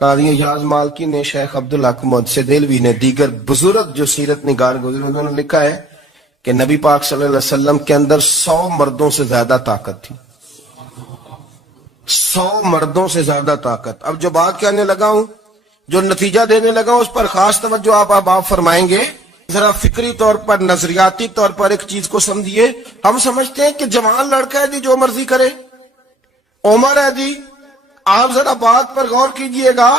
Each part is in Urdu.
قاضی اعجاز مالکی نے، شیخ عبدالحق محدث دہلوی نے، دیگر بزرگ جو سیرت نگار گزرے انہوں نے لکھا ہے کہ نبی پاک صلی اللہ علیہ وسلم کے اندر 100 مردوں سے زیادہ طاقت تھی. 100 مردوں سے زیادہ طاقت. اب جو بات کہنے لگا ہوں، جو نتیجہ دینے لگا ہوں، اس پر خاص توجہ آپ فرمائیں گے. ذرا فکری طور پر، نظریاتی طور پر ایک چیز کو سمجھیے. ہم سمجھتے ہیں کہ جوان لڑکا ہے جی، جو مرضی کرے، عمر ہے جی. آپ ذرا بات پر غور کیجئے گا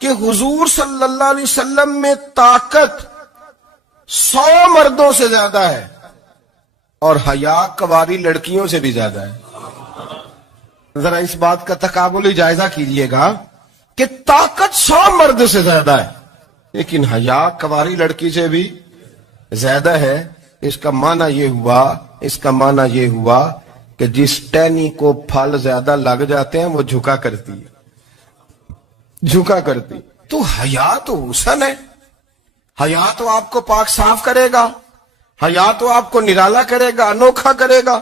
کہ حضور صلی اللہ علیہ وسلم میں طاقت 100 مردوں سے زیادہ ہے اور حیا کواری لڑکیوں سے بھی زیادہ ہے. ذرا اس بات کا تقابلی جائزہ کیجئے گا کہ طاقت 100 مرد سے زیادہ ہے لیکن حیا کواری لڑکی سے بھی زیادہ ہے. اس کا معنی یہ ہوا کہ جس ٹہنی کو پھل زیادہ لگ جاتے ہیں وہ جھکا کرتی. تو حیا تو حسن ہے، حیا تو آپ کو پاک صاف کرے گا، حیا تو آپ کو نرالا کرے گا، انوکھا کرے گا.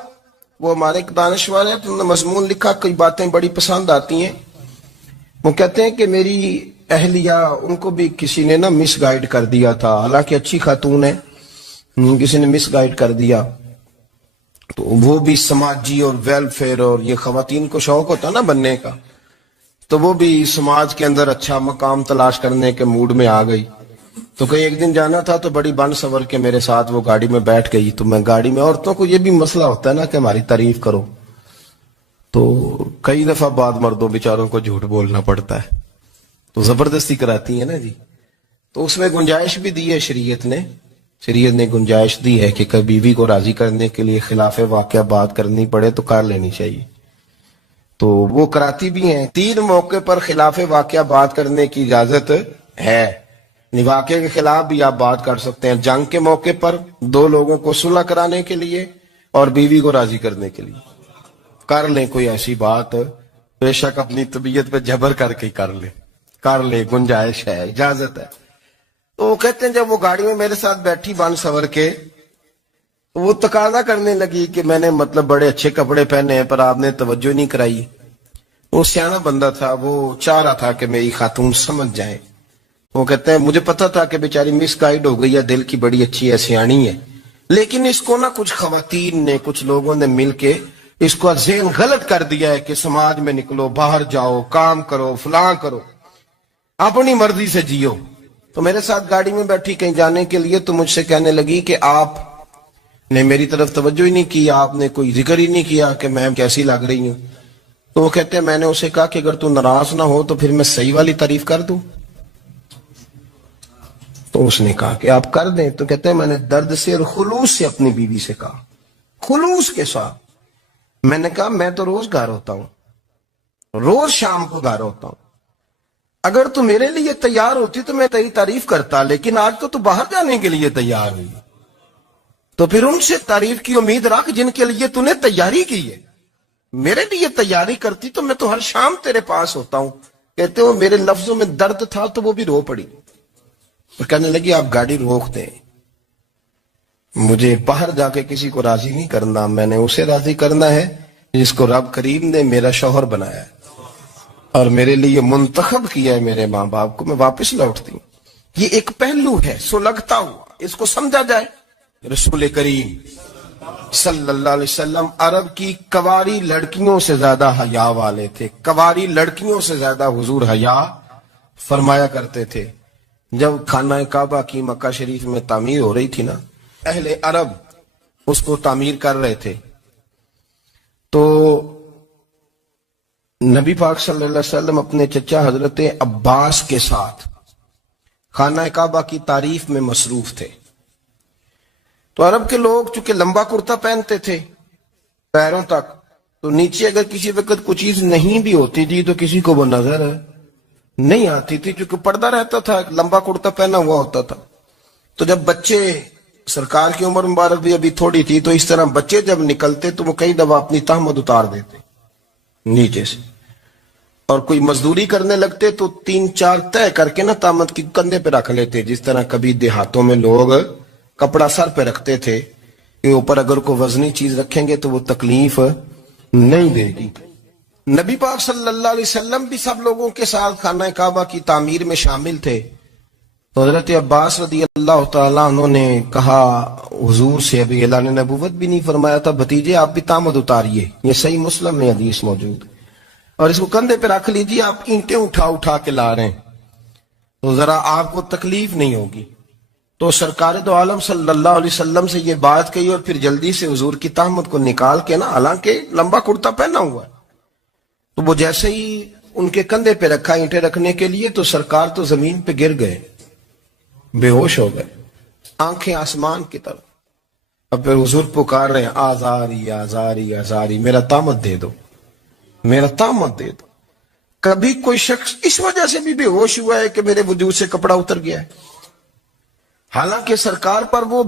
وہ ہمارے ایک دانشور ہے، انہوں نے مضمون لکھا، کئی باتیں بڑی پسند آتی ہیں. وہ کہتے ہیں کہ میری اہلیہ، ان کو بھی کسی نے مس گائیڈ کر دیا تھا، حالانکہ اچھی خاتون ہے، کسی نے مس گائیڈ کر دیا. تو وہ بھی سماجی اور ویلفیئر، اور یہ خواتین کو شوق ہوتا نا بننے کا، تو وہ بھی سماج کے اندر اچھا مقام تلاش کرنے کے موڈ میں آ گئی. تو کہیں ایک دن جانا تھا تو بڑی بن سور کے میرے ساتھ وہ گاڑی میں بیٹھ گئی. تو میں گاڑی میں، عورتوں کو یہ بھی مسئلہ ہوتا ہے نا کہ ہماری تعریف کرو، تو کئی دفعہ بعد مردوں بیچاروں کو جھوٹ بولنا پڑتا ہے، تو زبردستی کراتی ہے نا جی. تو اس میں گنجائش بھی دی ہے شریعت نے گنجائش دی ہے کہ کبھی بیوی کو راضی کرنے کے لیے خلاف واقعہ بات کرنی پڑے تو کر لینی چاہیے. تو وہ کراتی بھی ہیں. 3 موقع پر خلاف واقعہ بات کرنے کی اجازت ہے. واقعے کے خلاف بھی آپ بات کر سکتے ہیں. جنگ کے موقع پر 2 لوگوں کو صلح کرانے کے لیے اور بیوی کو راضی کرنے کے لیے کر لیں کوئی ایسی بات، بے شک اپنی طبیعت پہ جبر کر کے کر لیں، گنجائش ہے، اجازت ہے. تو وہ کہتے ہیں جب وہ گاڑی میں میرے ساتھ بیٹھی بن سور کے، وہ تقاضا کرنے لگی کہ میں نے بڑے اچھے کپڑے پہنے ہیں پر آپ نے توجہ نہیں کرائی. وہ سیانا بندہ تھا، وہ چاہ رہا تھا کہ میری خاتون سمجھ جائے. وہ کہتے ہیں مجھے پتا تھا کہ بیچاری مس گائیڈ ہو گئی ہے، دل کی بڑی اچھی ہے، سیانی ہے، لیکن اس کو کچھ خواتین نے، کچھ لوگوں نے مل کے اس کو ذہن غلط کر دیا ہے کہ سماج میں نکلو، باہر جاؤ، کام کرو، فلاں کرو، اپنی مرضی سے جیو. تو میرے ساتھ گاڑی میں بیٹھی کہیں جانے کے لیے، تو مجھ سے کہنے لگی کہ آپ نے میری طرف توجہ ہی نہیں کی، آپ نے کوئی ذکر ہی نہیں کیا کہ میں کیسی لگ رہی ہوں. تو وہ کہتے ہیں میں نے اسے کہا کہ اگر تو ناراض نہ ہو تو پھر میں صحیح والی تعریف کر دوں. تو اس نے کہا کہ آپ کر دیں. تو کہتے ہیں میں نے درد سے اور خلوص سے اپنی بیوی سے کہا، خلوص کے ساتھ. میں نے کہا میں تو روز گھر ہوتا ہوں، روز شام کو گھر ہوتا ہوں، اگر تو میرے لیے تیار ہوتی تو میں تیری تعریف کرتا، لیکن آج تو باہر جانے کے لیے تیار ہوئی، تو پھر ان سے تعریف کی امید رکھ جن کے لیے تو نے تیاری کی ہے. میرے لیے تیاری کرتی تو میں تو ہر شام تیرے پاس ہوتا ہوں. کہتے ہو میرے لفظوں میں درد تھا تو وہ بھی رو پڑی اور کہنے لگی آپ گاڑی روک دیں، مجھے باہر جا کے کسی کو راضی نہیں کرنا، میں نے اسے راضی کرنا ہے جس کو رب کریم نے میرا شوہر بنایا ہے اور میرے لیے منتخب کیا ہے میرے ماں باپ کو. میں واپس لوٹتی ہوں. یہ ایک پہلو ہے سلگتا ہوا، اس کو سمجھا جائے. رسول کریم صلی اللہ علیہ وسلم عرب کی کواری لڑکیوں سے زیادہ حیا والے تھے. کواری لڑکیوں سے زیادہ حضور حیا فرمایا کرتے تھے. جب خانہ کعبہ کی مکہ شریف میں تعمیر ہو رہی تھی نا، اہل عرب اس کو تعمیر کر رہے تھے، تو نبی پاک صلی اللہ علیہ وسلم اپنے چچا حضرت عباس کے ساتھ خانہ کعبہ کی تعریف میں مصروف تھے. تو عرب کے لوگ چونکہ لمبا کرتا پہنتے تھے پیروں تک، تو نیچے اگر کسی وقت کوئی چیز نہیں بھی ہوتی تھی تو کسی کو وہ نظر نہیں آتی تھی، چونکہ پردہ رہتا تھا، لمبا کرتا پہنا ہوا ہوتا تھا. تو جب بچے، سرکار کی عمر مبارک بھی ابھی تھوڑی تھی، تو اس طرح بچے جب نکلتے تو وہ کئی دفعہ اپنی تہمت اتار دیتے نیچے سے، اور کوئی مزدوری کرنے لگتے تو 3-4 طے کر کے تہمت کی کندھے پہ رکھ لیتے. جس طرح کبھی دیہاتوں میں لوگ کپڑا سر پہ رکھتے تھے کہ اوپر اگر کوئی وزنی چیز رکھیں گے تو وہ تکلیف نہیں دے گی. نبی پاک صلی اللہ علیہ وسلم بھی سب لوگوں کے ساتھ خانہ کعبہ کی تعمیر میں شامل تھے. تو حضرت عباس رضی اللہ تعالیٰ عنہ نے کہا حضور سے، ابھی اعلان نبوت بھی نہیں فرمایا تھا، بھتیجے آپ بھی تامد اتاریے. یہ صحیح مسلم میں حدیث موجود ہے. اور اس کو کندھے پہ رکھ لیجیے، آپ اینٹیں اٹھا اٹھا کے لا رہے ہیں تو ذرا آپ کو تکلیف نہیں ہوگی. تو سرکار دو عالم صلی اللہ علیہ وسلم سے یہ بات کہی، اور پھر جلدی سے حضور کی تہمت کو نکال کے نا، حالانکہ لمبا کرتا پہنا ہوا ہے، تو وہ جیسے ہی ان کے کندھے پہ رکھا اینٹیں رکھنے کے لیے، تو سرکار تو زمین پہ گر گئے، بے ہوش ہو گئے، آنکھیں آسمان کی طرف. اب پھر حضور پکار رہے ہیں، آزاری آزاری آزاری، میرا تامت دے دو، میرا تامت دے دو. کبھی کوئی شخص اس وجہ سے بھی بے ہوش ہوا ہے کہ میرے وجود سے کپڑا اتر گیا ہے، حالانکہ سرکار پر وہ